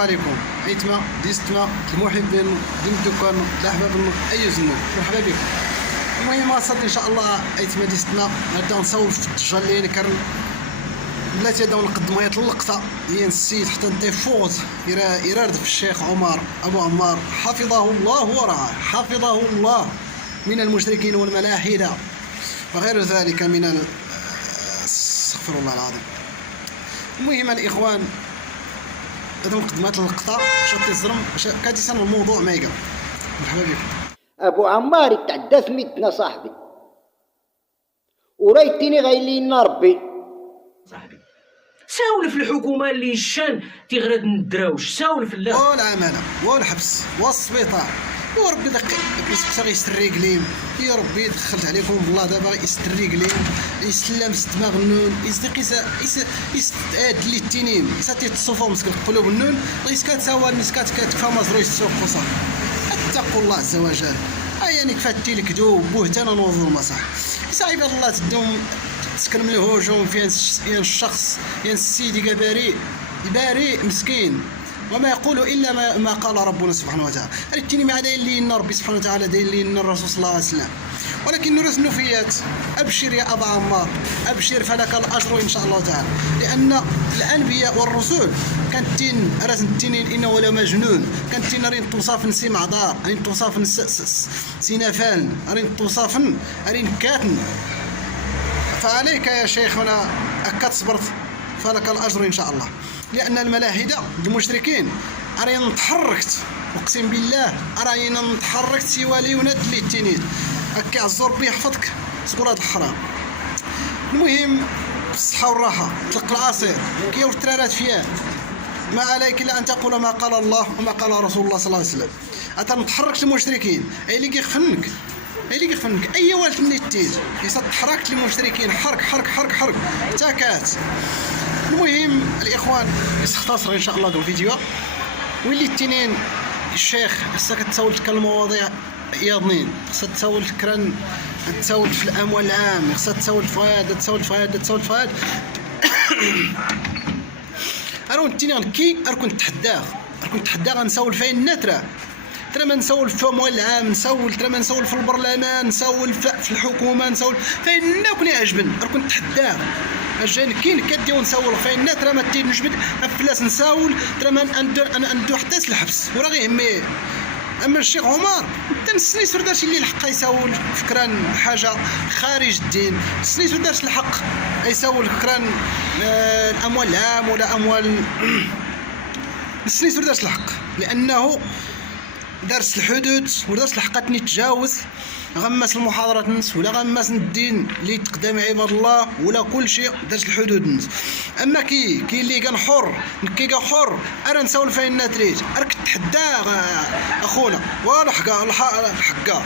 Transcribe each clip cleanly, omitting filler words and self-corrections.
عليكم ايتما ديستما المحبين دمتكم الاحباب اي زنوب مرحبا بكم. المهم غنصلي ان شاء الله ايتما ديستنا نبداو نصاوب في الدجال اللي كان بلاتي هذا نقدم غير اللقطه هي السيد حتى انت فوز يراد في الشيخ عمر ابو عمار حفظه الله ورعاه، حفظه الله من المشركين والملاحده وغير ذلك من استغفر الله العظيم. المهم الاخوان هذا مقدمات اللقطه شاطي الزرم باش كاديسان الموضوع مايقا. مرحبا بكم. ابو عمار يتعدى سميتنا صاحبي وريتني غايلي لنا ربي صاحبي ساول في الحكومه اللي الشان تيغرد من الدراوش، ساول في الله والعماله والحبس والسبيطار وربي داك كيسقسا غيستري قليم يا ربي دخلت عليكم بالله دابا يستري قليم يسلم دماغ النون يستعاد لي التنين يساتي تصوفو مسك قلوب النون غيسكات سوا مسكات كتكفى مزرو يسوق وصح. اتقوا الله عز وجل يعني كفاتي الكذوب بهتان وظلم صح. صاحبي الله تدوم تسكن من الهجوم فين الشخص ين السيدي بريء مسكين وما يقول الا ما قال ربنا سبحانه وتعالى. التاني ما داير لنا ربي سبحانه وتعالى داير لنا الرسول صلى الله عليه وسلم. ولكن نورث النفيات ابشر يا ابا عمار ابشر فلك الاجر ان شاء الله تعالى، لان الانبياء والرسل كانت راس التنين انه ولا مجنون كانت رين توصاف نسي معذار رين توصاف سينافان رين توصاف رين كاتن. فعليك يا شيخنا أكد صبرت فلك الأجر إن شاء الله، لأن الملاحدة المشركين أرين تحركت أقسم بالله أرين نتحركت سوى لي وند لي التنين أكي عزور بي يحفظك تقول هاد الحرام. المهم بالصحة والراحة تلقى العصير كي الترارات فيها ما عليك إلا أن تقول ما قال الله وما قال رسول الله صلى الله عليه وسلم. أنت متحركت المشركين أي اللي كيخفنك اي والد من التيج يصد حركت المشركين حرك تاكات. المهم الاخوان يستختصر ان شاء الله الفيديو واللي التنين الشيخ خصك تسول تكلم المواضيع ياضنين، خصك تسول الكران تسول في الاموال العام، خصك تسول تسول فؤاد انا التنين كي كنت تحداه غنسول فين النترا ترى ما نسول في اموال العام نسول ترى ما نسول في البرلمان نسول في الحكومه نسول فين كوني عجبن كنت نتحداه اجاني كاين كديو نسول فين ترى ما نجبد افلاس نساول ترى ما ندو حتى الحبس وراه غيهمي. اما الشيخ عمر انت السنيسور دارش اللي الحق يساول فكران حاجه خارج الدين، السنيسور دارش الحق يساول فكران الاموال العام ولا اموال السنيسور دارش الحق لانه دارس الحدود ودارس الحقات نتجاوز غمس المحاضرات الناس ولا غمس الدين اللي تقدم عباد الله ولا كل شيء دارس الحدود الناس. اما كاين اللي كان حر كي حر انا نسول فين ناتريج راك تحداه اخونا ولا الحقار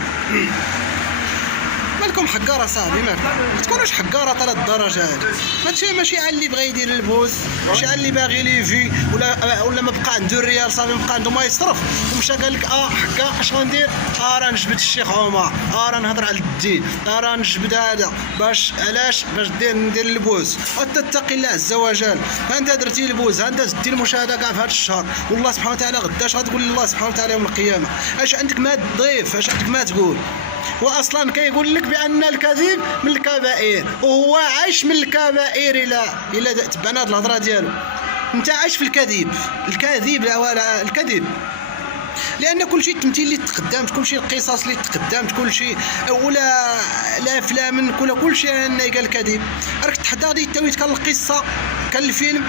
مالكم حقاره صاحبي ما تكونوش حقاره ثلاث درجات ماشي على اللي بغى يدير البوز ماشي على اللي باغي ليفي ولا ما بقى عنده الريال صافي بقى عنده ما يصرف ومشى قال لك حقا اش غندير راه نجبد الشيخ عمر راه نهضر على الدين راه نجبد هذا باش علاش باش ندير البوز وتتقي الله عز وجل. انت درتي البوز انت زدتي المشاهده كاع في هذا الشهر والله سبحانه وتعالى غداش غتقول لله سبحانه وتعالى يوم القيامه اش عندك ما تضيف اش عندك ما تقول. واصلا كيقول لك بان الكذب من الكبائر وهو عايش من الكبائر الى تبان هذه الهضره ديالو. انت عايش في الكذب لان كل شيء التمثيل اللي تقدمت كل شيء القصص اللي تقدمت كل شيء ولا الافلام كل شيء قال الكذب راك تحدى غادي تاويت كان القصه كان الفيلم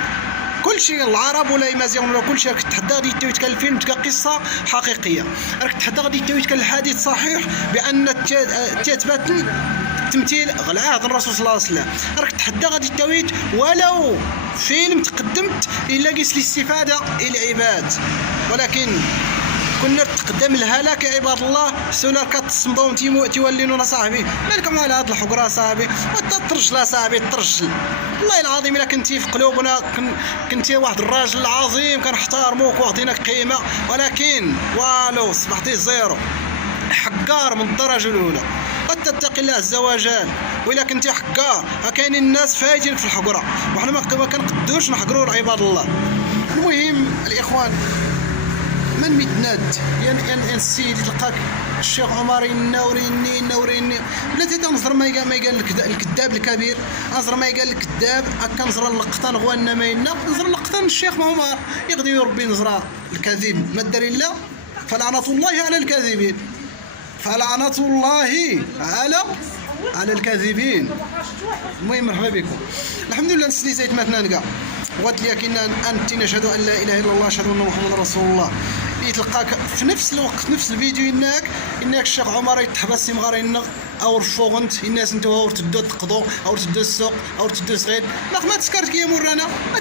كل شيء العرب ولا يمازيغون ولا كل شيء راك تحدى غادي تاويت كان الفيلم تلقى قصه حقيقيه راك تحدى غادي تاويت كان الحديث صحيح بان تثبت تمثيل على عهد الرسول صلى الله عليه وسلم راك تحدى غادي تاويت ولو فيلم تقدمت الا قيس الاستفاده العباد. ولكن كنا تقدم الهلاك يا عباد الله سولا كتصمدوا تيولينونا صاحبي مالكم على هاد الحقره صاحبي وتترجل صاحبي ترجل والله العظيم الا كنتي في قلوبنا كنتي واحد الراجل عظيم كنحترموك واعطيناك قيمه ولكن والو صبحتي زيرو حقار من الدرجه الاولى. وتتقي الله عز وجل وإلا كنتي حقار كاينين الناس فايتين في الحقره وحنا ما كنقدوش نحقروا عباد الله. المهم الاخوان من متناد يعني السيد لقاك الشيخ عمر ينوريني بلاتي تنظر ما قال الكذاب الكبير، انظر ما قال الكذاب هكا نظر اللقطه غوانا ما ينا نظر اللقطه الشيخ عمر يقضي ربي نظره الكذب ما دار الا فلعنة الله على الكاذبين، فلعنة الله على الكاذبين. المهم مرحبا بكم. الحمد لله نسلي زيت ما تنانقا وقالت لي كنا انت نشهد ان لا اله الا الله اشهد ان محمد رسول الله. يتلقاك في نفس الوقت في نفس الفيديو انك الشيخ عمر يتحبس مغارين او رفوغنت الناس انتو او تدو تقضوا او تدو السوق او تدو صغير ما تسكرت كي مورانا ما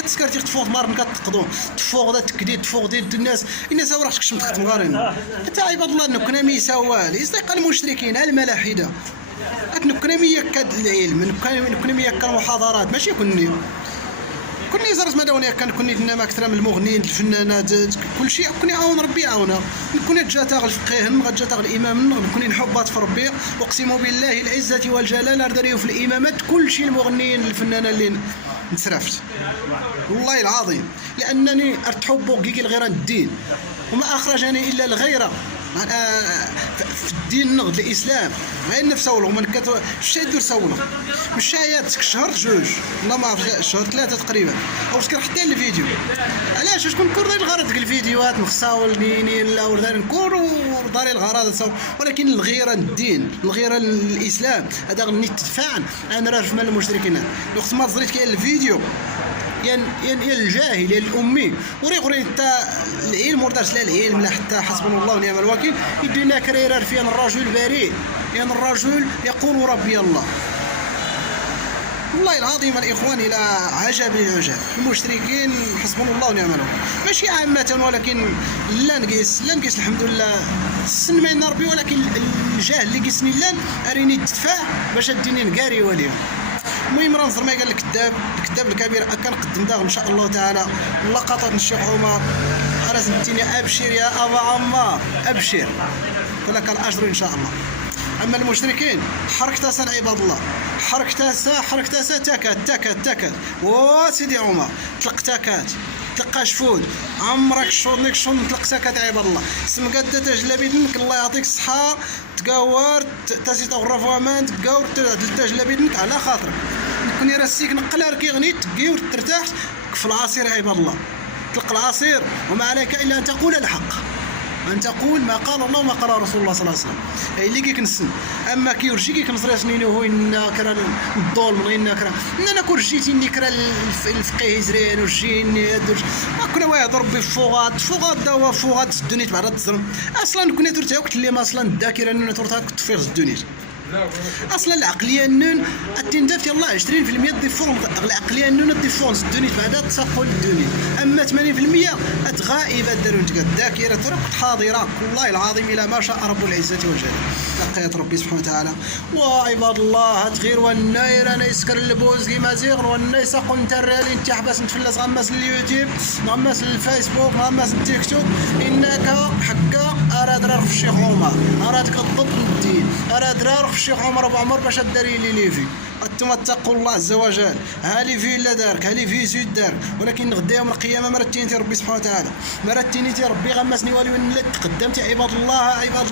تسكرتي تفوق مار كتقضوا تفوق دا تكدي تفوق ديال الناس او راك تكشم تخت مغارين حتى عباد الله انو كنا ميساوال يصدق المشركين الملاحده كنا ميكاد العلم كنا ميكاد المحاضرات ماشي كني زرت مداوني كني ما اكثر من المغنيين الفنانات كل شيء كني عاون ربي يعاونا كني جا تاغ الفقيه جا تاغ الامام كني نحبات في ربي اقسم بالله العزه والجلال داريو في الامامات كل شيء المغنيين الفنانه اللي نسرفت والله العظيم لانني ارتحب كيكي الغيره الدين وما اخرجني الا الغيره في الدين نغد الاسلام غير نفسولو من مشى يدير سولو مشى ياتك شهر جوج والله ما عرفت شهر 3 تقريبا او سكر حتى الفيديو علاش شكون كون داير الغرض ديك الفيديوهات نخساول لا ودار نكون داري الغرض ولكن الغيره الدين الغيره الاسلام هذا غني تدفع انا راه في مال المشركين وقت ما زريت كاين الفيديو يعني الجاهل الامي وريغوري انت العلم ودارت لا العلم لا حتى حسبنا الله ونعم الوكيل يدينا كريرار فين الرجل بريء يعني الرجل يقول ربي الله. والله العظيم الاخوان الى عجب العجاب المشركين حسبنا الله ونعم الوكيل ماشي عامه ولكن لا نقيس الحمد لله السن ما ينا ربي ولكن الجاهل اللي قيسني لان اريني تدفع باش اديني نقاري وليهم. المهم راه نظر ما قال الكذاب الكبير كنقدم داغ ان شاء الله تعالى لقطات الشيخ عمر راه زدتيني ابشر يا ابا عمار ابشر ولك الاجر ان شاء الله. اما المشركين حركتها عباد الله حركتها تكات وسيدي عمر تلقى شفود عمرك شونك تلقى سكات عباد الله سمقادة تجلبي دنك الله يعطيك الصحة تقاور تاسي تغرف وامان تقاور تجلبي دنك على خاطرك كوني راسيك نقلار كي غنيت تقيور ترتاح في العصير عباد الله تلقى العصير وما عليك الا ان تقول الحق أن تقول ما قال الله وما قال رسول الله صلى الله عليه وسلم أي اللي كيك نسن أما كيورجي كيك نصري سنينو هو إنا كرا الضول من إنا كرا إنا كورجيتي إني كرا الفقيه زرين وجيني ما كنا واحد ربي فوغات دوا فوغات الدنيا بعد تزرم أصلا كنا ترتاح وقت اللي ما أصلا الذاكرة إننا ترتاح كنت في الدنيا اصلا العقليه النون التندف يلاه 20% ديفونس العقليه النون ديفونس الدنيا بعدا تساقل الدنيا اما 80% اتغائبه داروا نتقاد الذاكره ترقت حاضره والله العظيم الى ما شاء رب العزه والجلال لقيت ربي سبحانه وتعالى وعباد الله تغير والناير انا يسكر اللبوز كيما زيغر والناس قلت الرالي انت حبس نتفلس غمس اليوتيوب غمس الفيسبوك غمس التيك توك انك حكا اراد راه في الشيخ عمر اراد كضب الدين اراد راه في الشيخ عمر ابو عمر باش داري لي ليفي انتم اتقوا الله عز وجل هالي في لا دارك هالي في زيد دار ولكن غدا يوم القيامه مرتينتي ربي سبحانه وتعالى مرتينتي ربي غمسني ولي قدمت عباد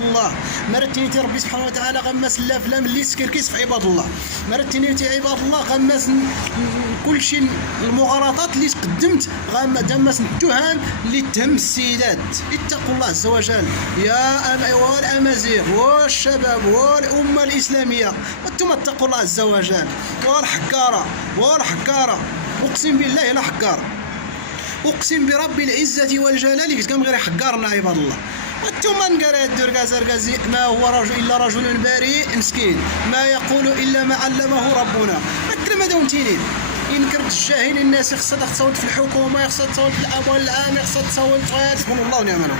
الله مرتينتي ربي سبحانه وتعالى غمس الافلام اللي سكركيس في عباد الله مرتينتي عباد الله غمس كل شيء المغالطات اللي قدمت غمس التهم اللي تهم السيدات اتقوا الله عز وجل يا والامازيغ والشباب والامه الاسلاميه وانتم اتقوا الله عز وجل والحكاره اقسم بالله لا حكاره اقسم برب العزه والجلال قلت كم غير حكارنا عباد الله وانتم نقرا الدركازركازي ما هو رجل الا رجل بريء مسكين ما يقول الا ما علمه ربنا ما دونتيني إن كرت الجاهل الناس خصها تصوت في الحكومه خصها تصوت في الاموال العامه خصها تصوت في سبحان الله ونعم الوكيل.